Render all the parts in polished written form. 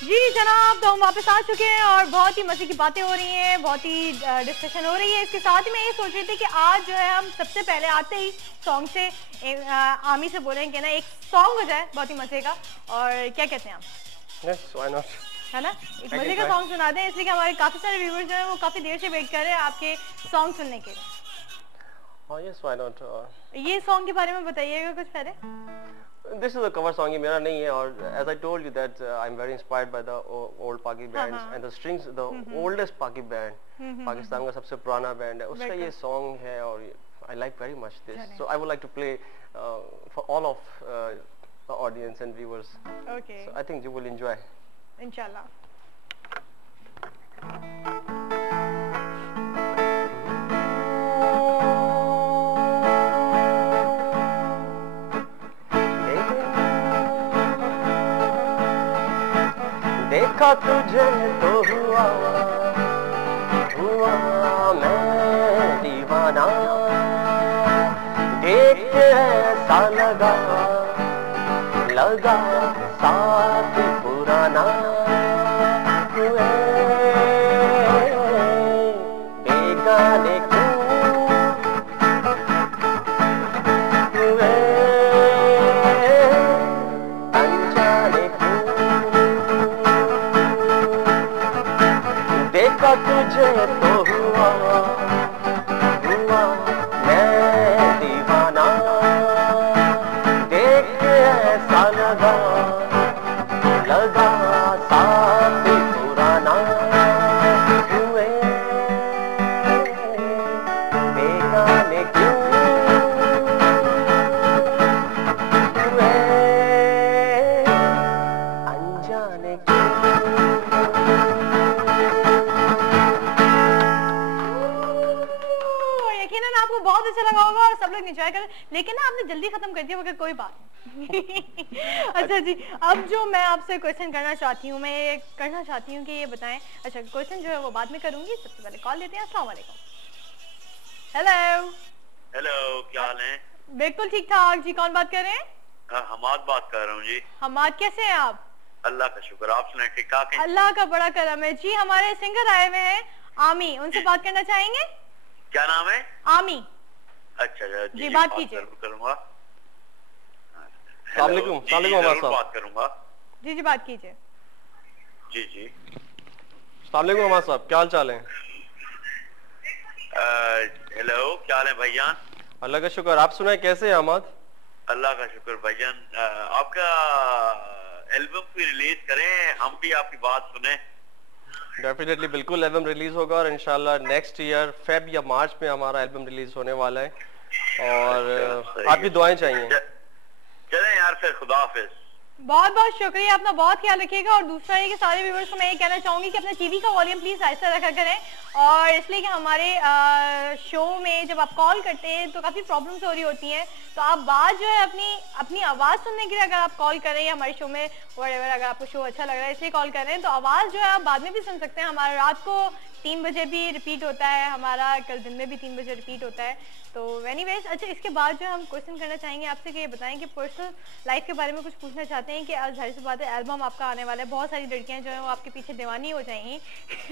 जी जनाब, तो हम वापस आ चुके हैं और बहुत ही मजे की बातें हो रही हैं, बहुत ही डिस्कशन हो रही है। इसके साथ ही मैं ये सोच रही थी कि आज जो है हम सबसे पहले आते ही सॉन्ग से आमी से बोलेंगे ना, एक सॉन्ग हो जाए बहुत ही मजे का। और क्या कहते हैं आप? Yes, why not? है ना, एक मजे का सॉन्ग सुना दें, इसलिए कि हमारे काफी सारे व्यूवर्स जो हैं वो काफी देर से वेट कर रहे हैं आपके सॉन्ग सुनने के लिए। Oh yes, why not? ये सॉन्ग के बारे में बताइएगा कुछ पहले। This is a cover song. ये मेरा नहीं है और as I told you that I'm very inspired by the old Paki bands and the strings. The oldest Paki band, Pakistan का सबसे पुराना band है, उसका ये song है और I like very much this. So I would like to play for all of the audience and viewers. Okay. So I think you will enjoy. इंशाल्लाह। देखा तुझे तो हुआ मैं दीवाना, देख के ऐसा लगा साथ पुराना, बेगाने देखा तुझे तो हुआ मैं दीवाना, देख के ऐसा लगा साथ पुराना, हुए बेगाने क्यों हुए अनजाने क्यों। आपको बहुत अच्छा लगा होगा और सब लोग एंजॉय कर, लेकिन ना आपने जल्दी खत्म कर दिया, मगर कोई बात नहीं। अच्छा जी, अब जो मैं आपसे क्वेश्चन करना चाहती हूँ, मैं ये करना चाहती हूँ कि ये बताएं। अच्छा, क्वेश्चन जो है वो बाद में करूंगी, सबसे पहले कॉल लेते हैं। अस्सलाम वालेकुम। हेलो हेलो, क्या हाल है? बिल्कुल ठीक ठाक जी, कौन बात कर रहे हैं? हमाद बात कर रहा हूँ जी। हमाद, कैसे हैं आप? अल्लाह का शुक्र, आप सुनाए ठीक ठाक हैं? अल्लाह का बड़ा करम है जी। हमारे सिंगर आए हुए हैं आमी, उनसे बात करना चाहेंगे? क्या नाम है? आमी। अच्छा जी, बात कीजिए। करूंगा। बात करूंगा। जी बात कीजिए। जी सलामुअलैकुम हमाद साहब, क्या हाल चाल है? हेलो, क्या हाल है भाईजान? अल्लाह का शुक्र, आप सुनाए कैसे हैं हमाद? अल्लाह का शुक्र भाईजान। आपका एल्बम भी रिलीज करें, हम भी आपकी बात सुने। डेफिनेटली, बिल्कुल एल्बम रिलीज होगा और इंशाल्लाह नेक्स्ट ईयर फेब या मार्च में हमारा एल्बम रिलीज होने वाला है और आपकी दुआएं चाहिए। चलें यार, फिर खुदा हाफिज। बहुत बहुत शुक्रिया, अपना बहुत ख्याल रखिएगा। और दूसरा है कि सारे व्यूअर्स को मैं ये कहना चाहूंगी कि अपना टीवी का वॉल्यूम प्लीज आहिस्ता रखा करें, और इसलिए कि हमारे शो में जब आप कॉल करते हैं तो काफी प्रॉब्लम्स हो रही होती हैं, तो आप बात जो है अपनी आवाज सुनने के लिए अगर आप कॉल करें या हमारे शो में व्हाटएवर, अगर आपको शो अच्छा लग रहा है इसलिए कॉल कर रहे हैं, तो आवाज जो है आप बाद में भी सुन सकते हैं। हमारा रात को 3 बजे भी रिपीट होता है, हमारा कल दिन में भी 3 बजे रिपीट होता है। तो एनीवेज, अच्छा, इसके बाद जो हम क्वेश्चन करना चाहेंगे आपसे कि ये बताएं कि पर्सनल लाइफ के बारे में कुछ पूछना चाहते हैं कि आज जाहिर सी बात है एल्बम आपका आने वाला है, बहुत सारी लड़कियां जो है वो आपके पीछे दीवानी हो जाएंगी।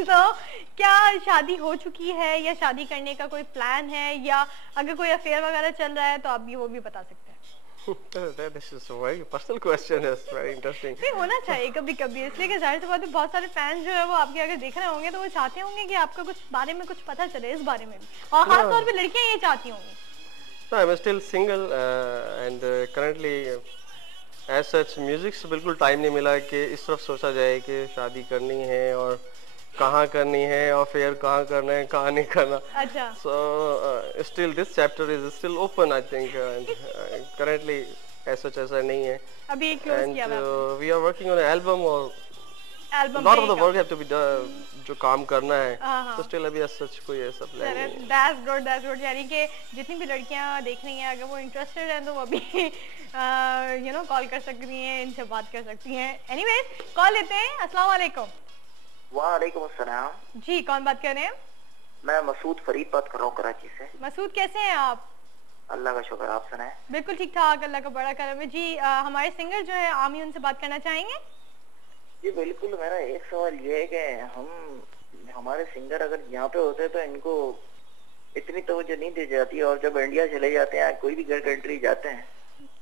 तो क्या शादी हो चुकी है या शादी करने का कोई प्लान है, या अगर कोई अफेयर वगैरह चल रहा है तो आप भी वो भी बता सकते हैं। This is a very personal question. It's very interesting. नहीं, होना चाहिए कभी कभी, इसलिए कि जाहिर सी बात है बहुत सारे फैंस जो है वो आपके अगर देख रहे होंगे तो वो चाहते होंगे कि आपका कुछ बारे में कुछ पता चले, इस बारे में भी, और खास तौर पे लड़कियां ये चाहती होंगी। No, I'm still single and currently as such music से बिल्कुल टाइम नहीं मिला कि इस तरफ सोचा जाए कि शादी करनी है और कहाँ करनी है, और फिर कहाँ करना है, कहाँ नहीं करना। अच्छा। So still this chapter is still open, I think, and currently as such ऐसा नहीं है। अभी क्लोज किया है। And we are working on an album और album lot of the work have to be done, जो काम करना है, तो स्टिल अभी as such कोई ऐसा प्लान नहीं है। That's good, यानी कि जितनी भी लड़कियां देख रही हैं अगर वो इंटरेस्टेड हैं तो वो अभी कॉल कर सकती हैं, इनसे बात कर सकती हैं। एनीवेज, कॉल लेते हैं। अस्सलाम वालेकुम। वालेकुम अस्सलाम जी, कौन बात कर रहे हैं? मैं मसूद फरीद बात कर रहा हूँ कराची से। मसूद, कैसे हैं आप? अल्लाह का शुक्र, आप सुनाएं? बिल्कुल ठीक ठाक, अल्लाह का बड़ा करम है जी। हमारे सिंगर जो है आमी, उनसे बात करना चाहेंगे? जी बिल्कुल, मेरा एक सवाल ये है कि हमारे सिंगर अगर यहाँ पे होते तो इनको इतनी तवज्जो नहीं दी जाती, और जब इंडिया चले जाते हैं, कोई भी कंट्री जाते हैं,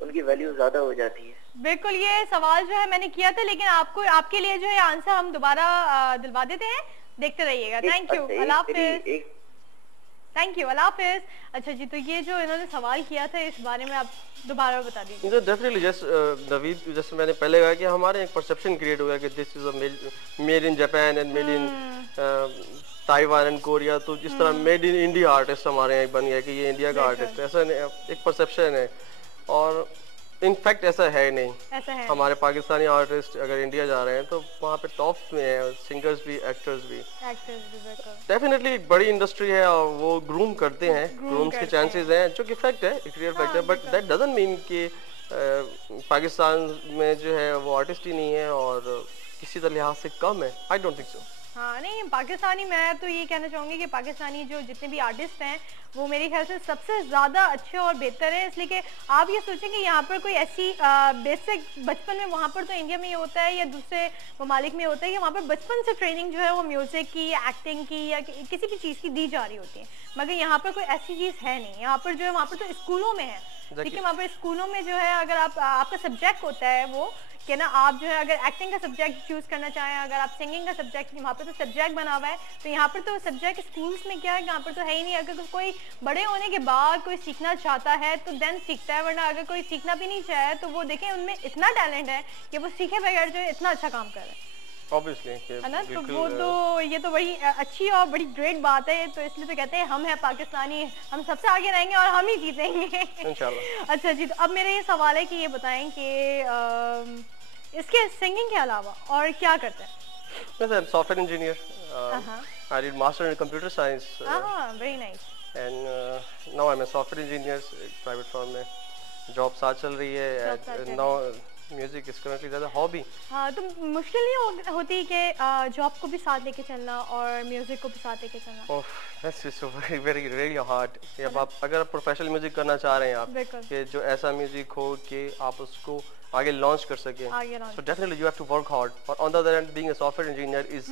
उनकी वैल्यू ज्यादा हो जाती है। बिल्कुल, ये सवाल जो है मैंने किया था, लेकिन आपको आपके लिए जो है आंसर हम दोबारा दिलवा देते हैं, देखते रहिएगा। थैंक यू, अल्लाह हाफिज। थैंक यू, अल्लाह हाफिज। अच्छा जी, तो ये जो इन्होंने सवाल किया था इस बारे में आप दोबारा बता दीजिए। डेफिनेटली नवीद, जैसे मैंने पहले कहा कि हमारे एक परसेप्शन क्रिएट हो गया कि this is a made in Japan and made in Taiwan and Korea, तो जिस तरह मेड इन इंडिया आर्टिस्ट हमारे यहाँ बन गया कि ये इंडिया का आर्टिस्ट है, ऐसा एक परसेप्शन है, और इनफैक्ट ऐसा है नहीं। ऐसा है। हमारे पाकिस्तानी आर्टिस्ट अगर इंडिया जा रहे हैं तो वहाँ पे टॉप में है, सिंगर्स भी, एक्टर्स भी। डेफिनेटली एक बड़ी इंडस्ट्री है और वो ग्रूम करते हैं, ग्रूम्स के चांसेस हैं, जो कि फैक्ट है, एक रियल फैक्ट है, बट दैट डजंट मीन कि पाकिस्तान में जो है वो आर्टिस्ट ही नहीं है और किसी तरह लिहाज से कम है। I don't think so. हाँ नहीं, पाकिस्तानी, मैं तो ये कहना चाहूँगी कि पाकिस्तानी जो जितने भी आर्टिस्ट हैं वो मेरे ख्याल से सबसे ज़्यादा अच्छे और बेहतर है, इसलिए कि आप ये सोचें कि यहाँ पर कोई ऐसी बेसिक बचपन में, वहाँ पर तो इंडिया में ये होता है या दूसरे ममालिक में होता है कि वहाँ पर बचपन से ट्रेनिंग जो है वो म्यूज़िक की या एक्टिंग की या किसी भी चीज़ की दी जा रही होती है, मगर यहाँ पर कोई ऐसी चीज़ है नहीं। यहाँ पर जो है वहाँ पर तो स्कूलों में है, ठीक है, वहाँ पर स्कूलों में जो है अगर आपका सब्जेक्ट होता है वो कि ना, आप जो है अगर एक्टिंग का सब्जेक्ट चूज करना चाहें, अगर आप सिंगिंग का सब्जेक्ट, वहाँ पर तो सब्जेक्ट बना हुआ है, तो यहाँ पर तो सब्जेक्ट स्कूल्स में क्या है, यहाँ पर तो है ही नहीं। अगर कोई बड़े होने के बाद कोई सीखना चाहता है तो देन सीखता है, वरना अगर कोई सीखना भी नहीं चाहे तो वो देखें उनमें इतना टैलेंट है कि वो सीखे बगैर जो है इतना अच्छा काम कर रहे हैं, ऑब्वियसली, है ना। तो वो तो ये तो बड़ी अच्छी और बड़ी ग्रेट बात है, तो इसलिए तो कहते हैं हम हैं पाकिस्तानी, हम सबसे आगे रहेंगे और हम ही जीतेंगे इंशाल्लाह। अच्छा जी, तो अब मेरा ये सवाल है कि ये बताएं कि इसके सिंगिंग के अलावा और क्या करते हैं? मैं software engineer, I did master in computer science, very nice, and now I am a software engineer private firm में, जॉब साथ चल रही है, नाउ म्यूजिक इज करंटली ज़्यादा हॉबी। हाँ, तो मुश्किल नहीं होती कि जॉब को भी साथ लेके चलना और म्यूजिक को भी साथ लेके चलना? Oh, that's so very really hard. अब आप अगर प्रोफेशनल म्यूजिक करना चाह रहे हैं आप, कि जो ऐसा म्यूजिक हो कि आप उसको आगे लॉन्च कर सकें, so definitely you have to work hard. But on the other hand, being a software engineer is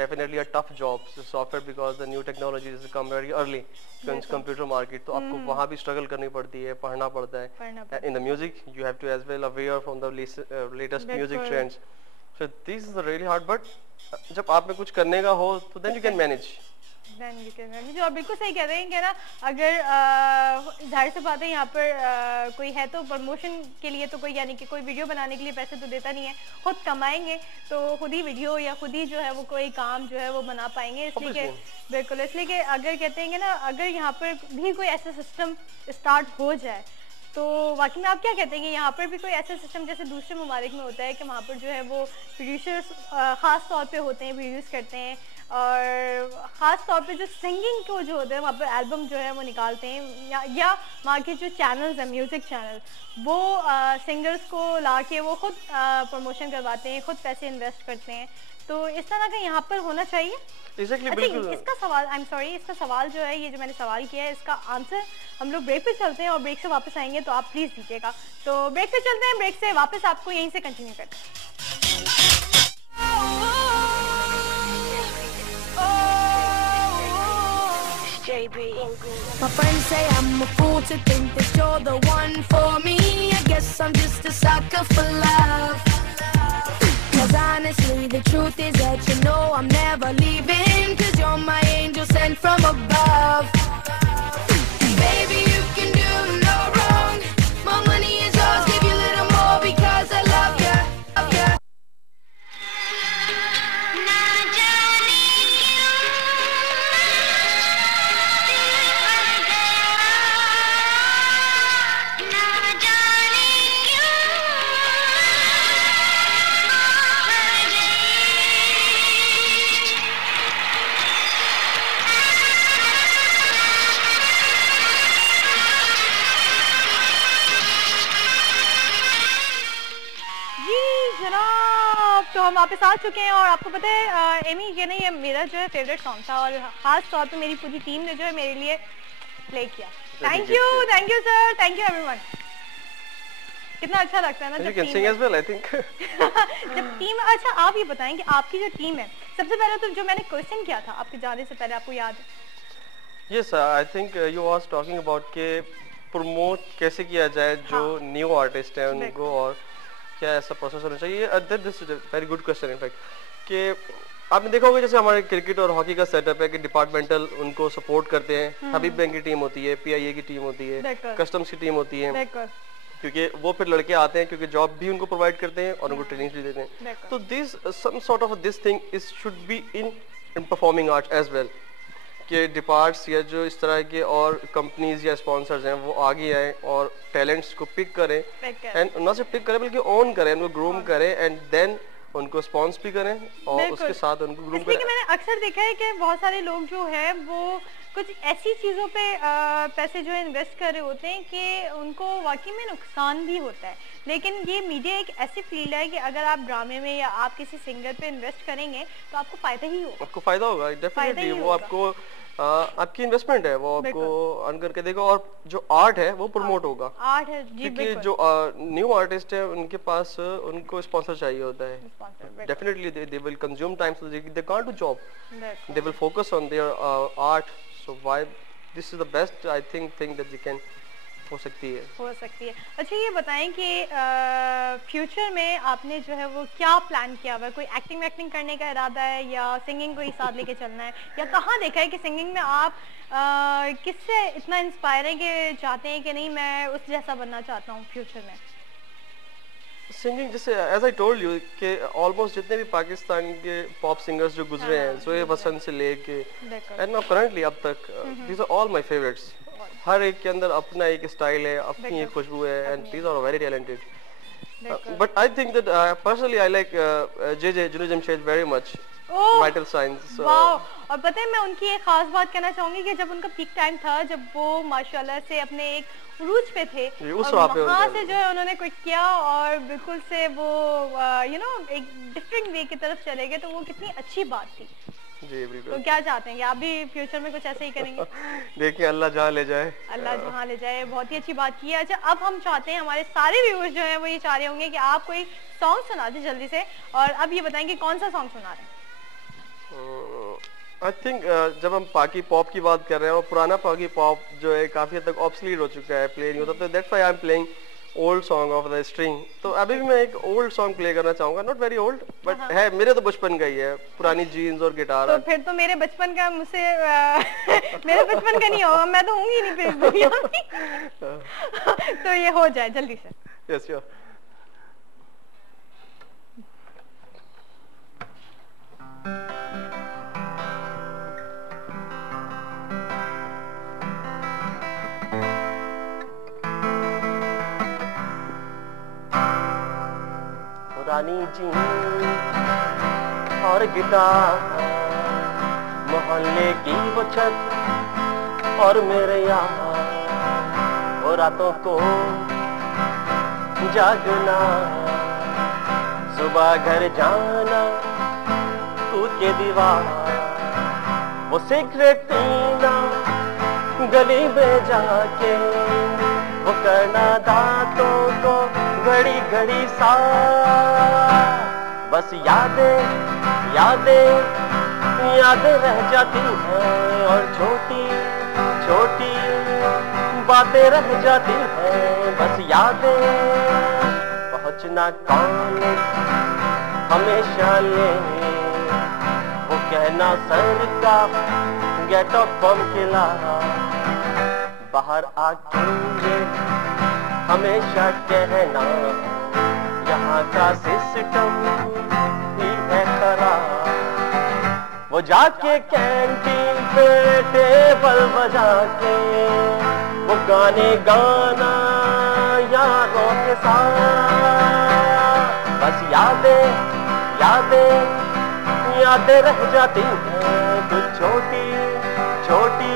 definitely a tough job. So software, because the new technologies come very early in computer market, तो आपको वहाँ भी struggle करनी पड़ती है, पढ़ना पड़ता है. In the music, you have to as well aware from the latest music trends. So this is really hard. But जब आप में कुछ करने का हो, तो then you can manage. जो आप बिल्कुल सही कह रहे हैं कि ना, अगर जाहिर सी बात है यहाँ पर कोई है तो प्रमोशन के लिए तो कोई, यानी कि कोई वीडियो बनाने के लिए पैसे तो देता नहीं है, खुद कमाएंगे तो खुद ही वीडियो या खुद ही जो है वो कोई काम जो है वो बना पाएंगे, इसलिए कि बिल्कुल, इसलिए कि अगर कहते हैं कि ना, अगर यहाँ पर भी कोई ऐसा सिस्टम स्टार्ट हो जाए तो वाकई में आप क्या कहते हैं कि यहाँ पर भी कोई ऐसा सिस्टम जैसे दूसरे ममालिक में होता है कि वहाँ पर जो है वो प्रोड्यूसर्स ख़ास तौर पे होते हैं, प्रोड्यूस करते हैं, और ख़ास तौर पे जो सिंगिंग को जो होता है वहाँ पर एल्बम जो है वो निकालते हैं, या वहाँ के जो चैनल्स हैं, म्यूज़िक चैनल, वो सिंगर्स को ला के वो खुद प्रमोशन करवाते हैं, खुद पैसे इन्वेस्ट करते हैं, तो इस तरह का यहाँ पर होना चाहिए। Exactly, अच्छा, इसका सवाल, आई एम सॉरी, इसका सवाल जो है, ये जो मैंने सवाल किया है, इसका आंसर हम लोग ब्रेक पे चलते हैं और ब्रेक से वापस आएंगे, तो आप प्लीज़ दीजिएगा। तो ब्रेक पे चलते हैं, ब्रेक से वापस आपको यहीं से कंटिन्यू करते हैं। My friends say I'm a fool to think that you're the one for me. I guess I'm just a sucker for love. 'Cause honestly, the truth is that you know I'm never leaving. 'Cause you're my angel sent from above. Baby, you can do no wrong. My money is yours, give you a little more because I love you. तो हम वापस आ चुके हैं और आपको पता है Amy, ये नहीं, ये मेरा जो है फेवरेट सॉन्ग था और खास तौर पे मेरी पूरी टीम ने जो है मेरे लिए प्ले किया। Thank you sir, thank you everyone. कितना अच्छा लगता है ना You can sing as well, I think. जब टीम, अच्छा आप ये बताएं कि आपकी जो टीम है, सबसे पहले तो जो मैंने क्वेश्चन किया था आपके जाने से पहले, आपको याद है? Yes, I think you was talking about के प्रमोट कैसे किया जाए जो न्यू आर्टिस्ट है उनको, और क्या ऐसा प्रोसेस होना चाहिए. This is a very good question in fact. कि आपने देखा होगा जैसे हमारे क्रिकेट और हॉकी का सेटअप है कि डिपार्टमेंटल उनको सपोर्ट करते हैं. हबीब बैंक की टीम होती है, PIA की टीम होती है, कस्टम्स की टीम होती है, क्योंकि वो फिर लड़के आते हैं क्योंकि जॉब भी उनको प्रोवाइड करते हैं और उनको ट्रेनिंग भी देते हैं. तो this some sort of this thing is should be in performing arts as well, कि डिपार्ट्स या जो इस तरह के और कंपनीज या स्पॉन्सर्स हैं वो आगे आए और टैलेंट्स को पिक करें, एंड ना सिर्फ पिक करें बल्कि ओन करें, उनको ग्रूम करें, एंड देन उनको स्पॉन्स भी करें और उसके साथ उनको ग्रूम करें. मैंने अक्सर देखा है कि बहुत सारे लोग जो है वो कुछ ऐसी चीज़ों पे पैसे जो है इन्वेस्ट कर रहे होते हैं कि उनको वाकई में नुकसान भी होता है. लेकिन ये मीडिया एक ऐसी फील्ड है कि अगर आप ड्रामे में या आप किसी सिंगर पे इन्वेस्ट करेंगे तो आपको फायदा ही होगा. आपको फायदा होगा डेफिनेटली. वो आपको आपकी इन्वेस्टमेंट है, वो आपको अर्न करके देगा, और जो आर्ट है वो प्रमोट होगा. आर्ट है जी, क्योंकि जो न्यू आर्टिस्ट है उनके पास उनको स्पॉन्सर चाहिए होता है. Definitely they will consume time, so they can't do job, they will focus on their art. So why this is the best I think thing that you can हो सकती है. अच्छा ये बताएं कि फ्यूचर में आपने जो है वो क्या प्लान किया हुआ है? कोई एक्टिंग करने का इरादा है या सिंगिंग को ही साथ लेके चलना है, या कहाँ देखा है कि सिंगिंग में आप किससे इतना इंस्पायर है कि चाहते हैं कि नहीं मैं उस जैसा बनना चाहता हूँ फ्यूचर में? सिंगिंग जैसे एज आई टोल्ड यू कि ऑलमोस्ट जितने भी पाकिस्तान के पॉप सिंगर्स जो गुजरे हैं, ज़ोएब हसन से लेके एंड नाउ करंटली अब तक, these are all my favourites. हर एक के अंदर अपना एक स्टाइल है, अपनी एक खुशबू है, and these are very talented. But I think that personally I like JJ Junoon Jamshed very much. Vital science. और पता है मैं उनकी एक खास बात कहना चाहूंगी कि जब उनका पीक टाइम था, जब वो माशाल्लाह से अपने एक उरूज पे थे, और वहाँ से जो है उन्होंने क्विट किया और बिल्कुल से वो एक डिफरेंट वे की तरफ चले गए, तो वो कितनी अच्छी बात थी. जी बिल्कुल. तो क्या चाहते हैं कि आप भी फ्यूचर में कुछ ऐसे ही करेंगे? देखिए अल्लाह जहाँ ले जाए. अल्लाह जहाँ ले जाए. बहुत ही अच्छी बात की है. अच्छा अब हम चाहते हैं, हमारे सारे व्यूअर्स जो हैं वो ये चाह रहे होंगे कि आप कोई सॉन्ग सुना दें जल्दी से, और अब ये बताएंगे कौन सा सॉन्ग सुना रहे हैं? आई थिंक जब हम पाकी पॉप की बात कर रहे हैं, और पुराना पाकी पॉप जो है काफ़ी हद तक ऑब्सलीट हो चुका है, प्ले नहीं होता, तो that's why I am playing old song of the string. तो अभी भी मैं एक ओल्ड सॉन्ग प्ले करना चाहूंगा, नॉट वेरी ओल्ड बट है, मेरे तो बचपन का ही है, पुरानी जीन्स और गिटार. तो फिर तो मेरे बचपन का मुझसे मेरे बचपन का नहीं होगा, मैं तो होंगी नहीं फिर इस दुनिया में. तो ये हो जाए जल्दी से. Yes sure. पुरानी जीन्स और गिटार, मोहल्ले की वो छत और मेरे यार, वो रातों को जागना, सुबह घर जाना, कूद के दीवार, वो सिगरेट पीना गली में जाके, वो करना दांतों को घड़ी घड़ी सा. बस यादें यादें यादें रह जाती हैं, और छोटी छोटी बातें रह जाती हैं. बस यादें. पहुंचना कॉलेज हमेशा ले, वो कहना सर का गेट अप बम खिला, बाहर आके हमेशा कहना यहाँ का सिस्टम ही है खराब. वो जाके कैंटीन पे टेबल बजा के, वो गाने गाना यारों के साथ. बस यादें यादें यादें रह जाती हैं, कुछ छोटी छोटी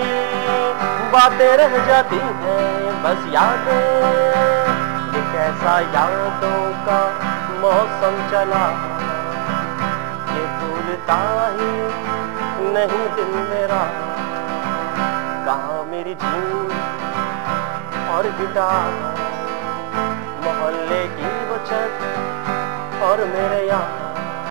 बातें रह जाती हैं. बस यादें. ये कैसा यादों का मौसम चला, ये भूलता ही नहीं दिल मेरा. कहाँ मेरी जीन्स और गिटार, मोहल्ले की वो छत और मेरे यार